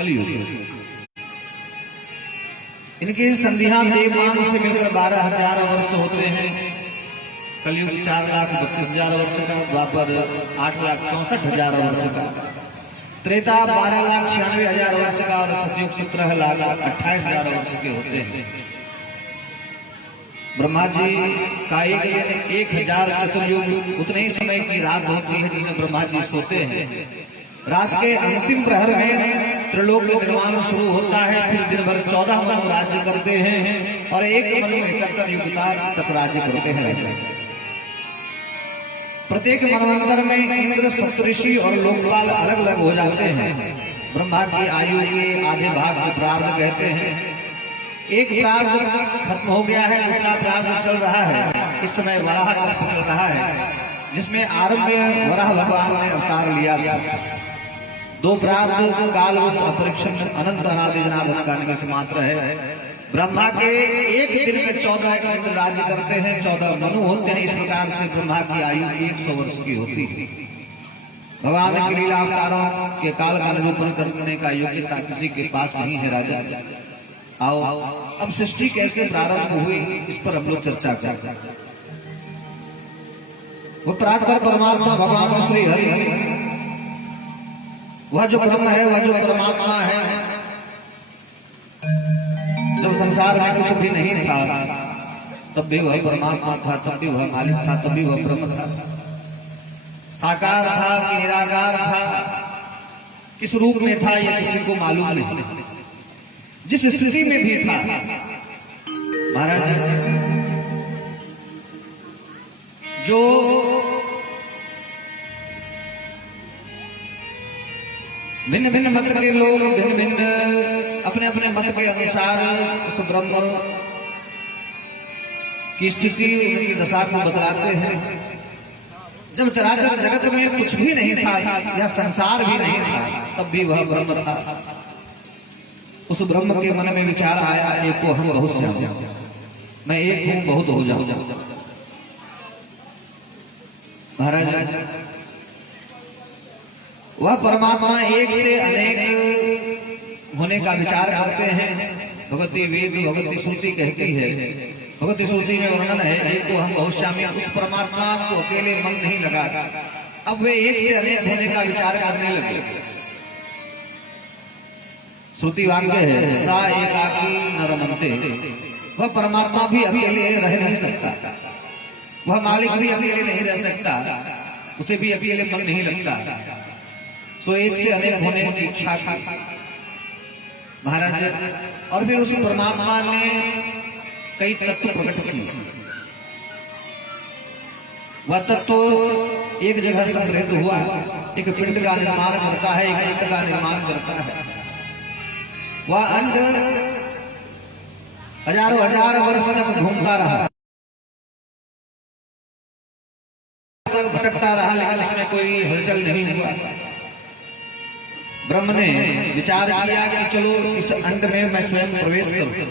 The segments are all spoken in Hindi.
कलयुग। इनकी संधियां देवमान से मिलकर 12,000 वर्ष होते हैं। कलयुग 4,32,000 वर्ष का, द्वापर 8,64,000 वर्ष का, त्रेता 12,96,000 वर्ष का और सतयुग 17,28,000 वर्ष के होते हैं। ब्रह्मा जी का एक 1,000 चतुर्युग उतने ही समय की रात होती है जिसमें ब्रह्मा जी सोते हैं। रात के अंतिम प्रहर में त्रिलोक निर्माण शुरू होता है। फिर दिन भर 14 मनु राज्य करते हैं और एक मनु 71 युग तक राज्य करते हैं। प्रत्येक मनवंतर में इंद्र, सप्तऋषि और लोकपाल अलग अलग हो जाते हैं। ब्रह्मा की आयु के आधे भाग को प्रारब्ध कहते हैं। एक प्रारब्ध खत्म हो गया है, दूसरा प्रारब्ध चल रहा है। इस समय वराह कल्प चल रहा है जिसमें आरंभ में वराह भगवान ने अवतार लिया था। 2 प्रारब्ध काल उस अपरिक्षण अनंत अनादि जनार्दन का निमित्त मात्र है। ब्रह्मा के एक दिन में 14 इंद्र राज्य करते हैं, 14 मनु होते हैं। इस प्रकार से ब्रह्मा की आयु 100 वर्ष की होती है। भगवान की लीला अवतारों के काल का निरूपण करने का योग्यता किसी के पास नहीं है राजा। आओ अब सृष्टि कैसे प्रारंभ हुई इस पर हम लोग चर्चा करते हैं। वो प्रातः परमात्मा भगवान श्री हरि, वह जो ब्रह्म है, वह जो परमात्मा है। जब संसार में कुछ भी नहीं था तब भी वह परमात्मा था, तब भी वह मालिक था, तब भी वह ब्रह्म था। साकार था कि निराकार था, किस रूप में था यह किसी को मालूम नहीं। जिस स्थिति में भी था महाराज, जो भिन्न भिन्न मत के लोग भिन्न भिन्न अपने अपने मत के अनुसार उस ब्रह्म की स्थिति, उनकी दशा को बतलाते हैं। जब चराचर जगत में कुछ भी नहीं था या संसार भी नहीं था तब भी वह ब्रह्म था। उस ब्रह्म के मन में विचार आया, एक को हम बहुत से हूं, मैं एक हूं बहुत हो जाऊं। महाराज वह परमात्मा एक से अनेक होने का विचार करते हैं। भगवती वेद भगवती श्रुति कहती है, भगवती श्रुति में वर्णन है, एक तो हम बहुश्यामी। उस परमात्मा को अकेले मन नहीं लगा, अब वे एक से अनेक होने का विचार करने लगे। श्रुति वाक्य है, सा एकाकी न रमन्ते। वह परमात्मा भी अकेले रह नहीं सकता, वह मालिक भी अकेले नहीं रह सकता, उसे भी अकेले मन नहीं लगता। सो एक से अनेक होने की इच्छा की महाराज। और फिर उस परमात्मा ने कई तत्व प्रकट किए। वह तत्व एक जगह संग्रहित हुआ, एक पिंड का निर्माण करता है, एक अंड का निर्माण करता है। वह अंड हजारों हजार वर्ष तक घूमता रहा, भटकता रहा, लेकिन उसमें कोई हलचल नहीं हुआ। ब्रह्म ने विचार किया कि चलो इस अंड में मैं स्वयं प्रवेश करूं।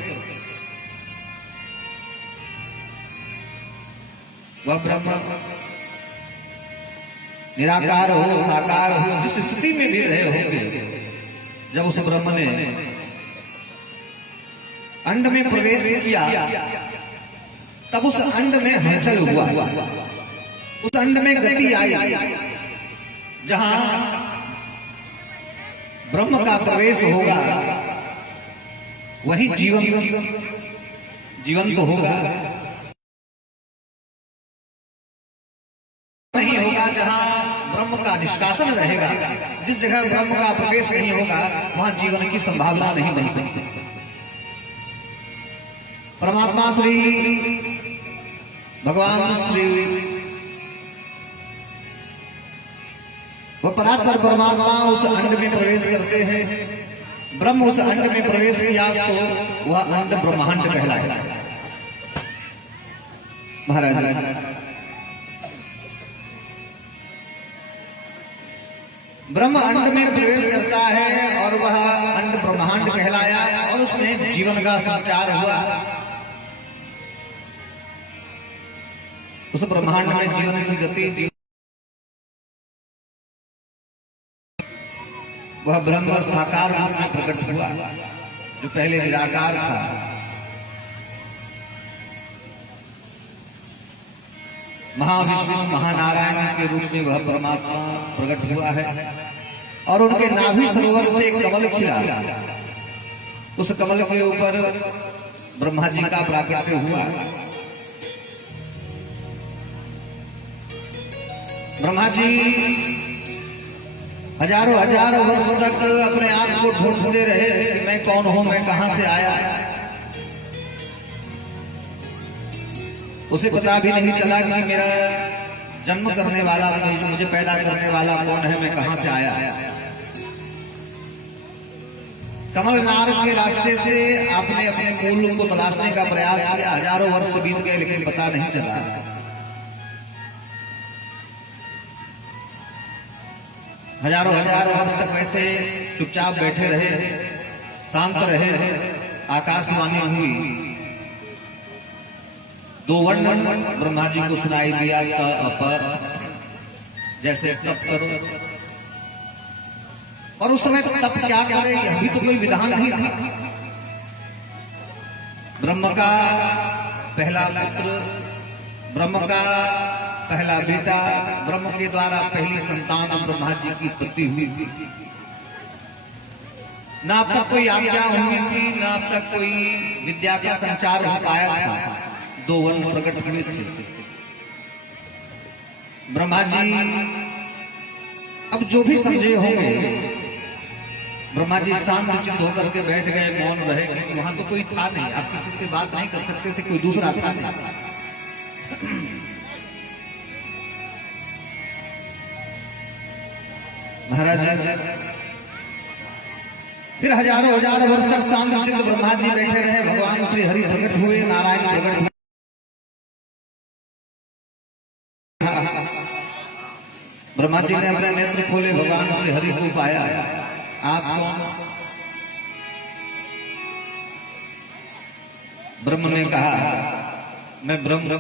वह ब्रह्म निराकार हो साकार हो, जिस स्थिति में भी रहे होंगे, जब उस ब्रह्म ने अंड में प्रवेश किया तब उस अंड में हलचल हुआ, उस अंड में गति आई। जहां ब्रह्म का प्रवेश होगा वही जीवन तो होगा। नहीं होगा जहां ब्रह्म का निष्कासन रहेगा। जिस जगह ब्रह्म का प्रवेश नहीं होगा वहां जीवन की संभावना नहीं बन सकती। परमात्मा श्री भगवान श्री वह परात्पर परमात्मा उस अंड में प्रवेश करते हैं। ब्रह्म उस अंड में प्रवेश किया तो वह अंड ब्रह्मांड कहलाएगा। महाराज ब्रह्म अंड में प्रवेश करता है और वह अंड ब्रह्मांड कहलाया और उसमें जीवन का संचार हुआ। उस ब्रह्मांड में जीवन की गति वह ब्रह्म साकार रूप में प्रकट हुआ, जो पहले निराकार था। महाविष्णु महानारायण के रूप में वह परमात्मा प्रकट हुआ है और उनके नाभि सरोवर से एक कमल खिला, उस कमल के ऊपर ब्रह्मा जी का प्राकट्य हुआ। ब्रह्मा जी हजारों वर्ष तक अपने आप को ढूंढते रहे कि मैं कौन हूं, मैं कहां से आया। उसे पता भी नहीं चला कि मेरा जन्म करने वाला, मुझे पैदा करने वाला कौन है, मैं कहां से आया। कमल मार्ग के रास्ते से आपने अपने मूल को तलाशने का प्रयास किया। हजारों वर्ष बीत गए लेकिन पता नहीं चला। हजारों वर्ष तक ऐसे चुपचाप बैठे रहे, शांत रहे। आकाशवाणी हुई, दो वर्ण ब्रह्मा जी को सुनाई दिया, जैसे तप करो। और उस समय तप क्या करे, यह भी तो कोई विधान नहीं था। ब्रह्म का पहला पुत्र, ब्रह्म का पहला बेटा, ब्रह्म के द्वारा पहली संतान ब्रह्मा जी की उत्पत्ति हुई थी। न अब तक कोई आज्ञा हुई थी, न अब तक कोई विद्या का संचार हो पाया था। दो वर्ण प्रकट हुए थे। ब्रह्मा जी अब जो भी समझे होंगे, ब्रह्मा जी शांत चित्त होकर के बैठ गए, मौन रहे, क्योंकि वहां तो कोई था नहीं, आप किसी से बात नहीं कर सकते थे, कोई दूसरा था नहीं। महाराज फिर हजारों वर्ष तक शांत चित्त ब्रह्मा जी बैठे रहे। भगवान श्री हरि प्रकट हुए, नारायण प्रकट हुए। ब्रह्मा जी ने अपने नेत्र खोले, भगवान श्री हरि को पाया। आप कौन? ब्रह्म ने कहा, मैं ब्रह्म।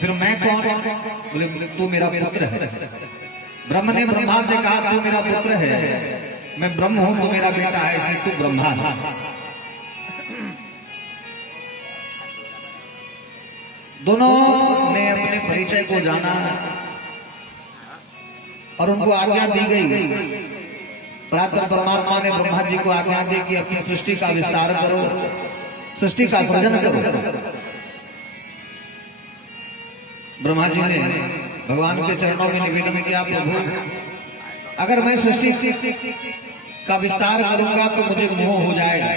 फिर मैं कौन? बोले तू मेरा पुत्र है। ब्रह्म ने ब्रह्मा से कहा, तू मेरा पुत्र है, मैं ब्रह्म हूं, तू मेरा बेटा है, इसलिए तू ब्रह्मा है। दोनों ने अपने परिचय को जाना और उनको आज्ञा दी गई। परात्पर परमात्मा ने ब्रह्मा जी को आज्ञा दी कि अपनी सृष्टि का विस्तार करो, सृष्टि का सृजन करो। ब्रह्मा जी ने भगवान के चरणों में निवेदन किया, प्रभु अगर मैं सृष्टि का विस्तार करूंगा तो मुझे मोह हो जाएगा,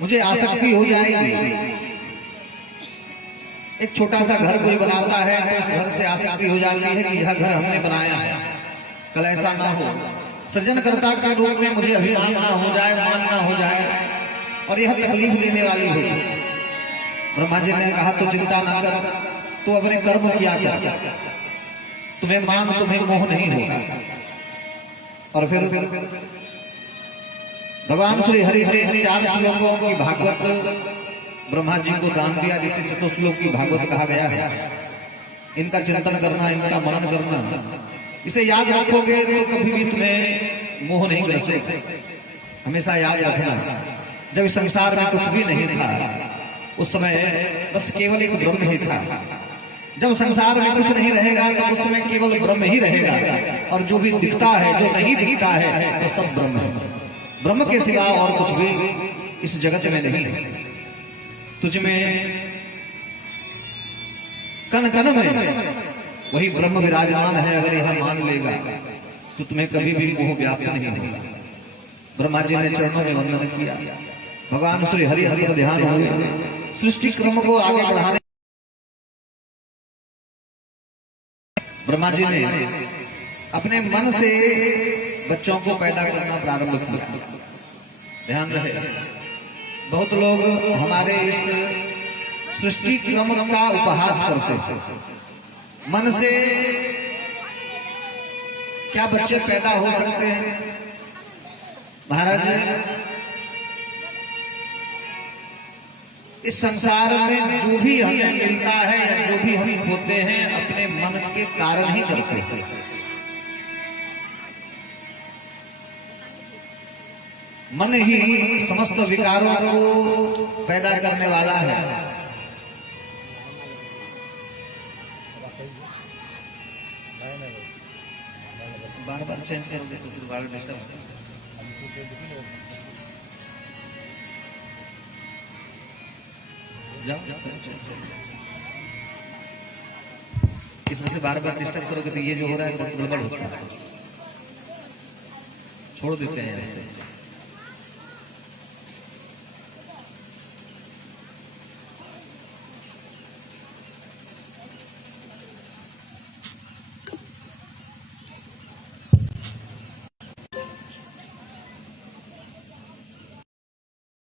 मुझे आसक्ति हो जाएगी। एक छोटा सा घर कोई बनाता है तो इस घर से आसक्ति हो जाती है कि यह घर हमने बनाया है, कल ऐसा ना हो। सृजनकर्ता के रूप में मुझे अभिमान ना हो जाए, मान ना हो जाए और यह तकलीफ देने वाली हो। ब्रह्मा जी ने कहा, तो चिंता ना कर, तू अपने कर्म किया कर, तुम्हें मान, तुम्हें मोह नहीं होगा। और फिर भगवान श्री हरि ने 4 श्लोकों की भागवत ब्रह्मा जी को दान दिया, जिसे चतुश्लोक की भागवत कहा गया है। इनका चिंतन करना, इनका मनन करना, इसे याद रखोगे तो कभी भी तुम्हें मोह नहीं ग्रसेगा। हमेशा याद रखना, जब इस संसार में कुछ भी नहीं था उस समय बस केवल एक ब्रह्म ही था। जब संसार में कुछ नहीं रहेगा तो उस समय केवल ब्रह्म ही रहेगा, और जो भी दिखता है, जो नहीं दिखता है, वो सब ब्रह्म है। ब्रह्म के सिवा और कुछ भी इस जगत में नहीं है। तुझमें कण कण में वही ब्रह्म विराजमान है। अगर यह मान लेगा तो तुम्हें कभी भी मोह व्याप्त नहीं होगा। ब्रह्मा जी ने चरणों में वंदन किया। भगवान श्री हरि हरि का ध्यान हुए, सृष्टि क्रम को आगे बढ़ाने ब्रह्मा जी ने अपने मन से बच्चों को पैदा करना प्रारंभ किया। ध्यान रहे, बहुत लोग हमारे इस सृष्टि क्रम का उपहास करते थे। मन से क्या बच्चे पैदा हो सकते हैं? महाराज, इस संसार में जो भी हमें मिलता है या जो भी हम होते हैं, अपने मन के कारण ही करते हैं। मन ही समस्त विकारों को पैदा करने वाला है। बार बार चेंज करोगे तो फिर बार डिस्टर्ब इस तरह से बार बार डिस्टर्ब करोगे तो ये जो हो रहा है बहुत गड़बड़ होता है, छोड़ देते हैं।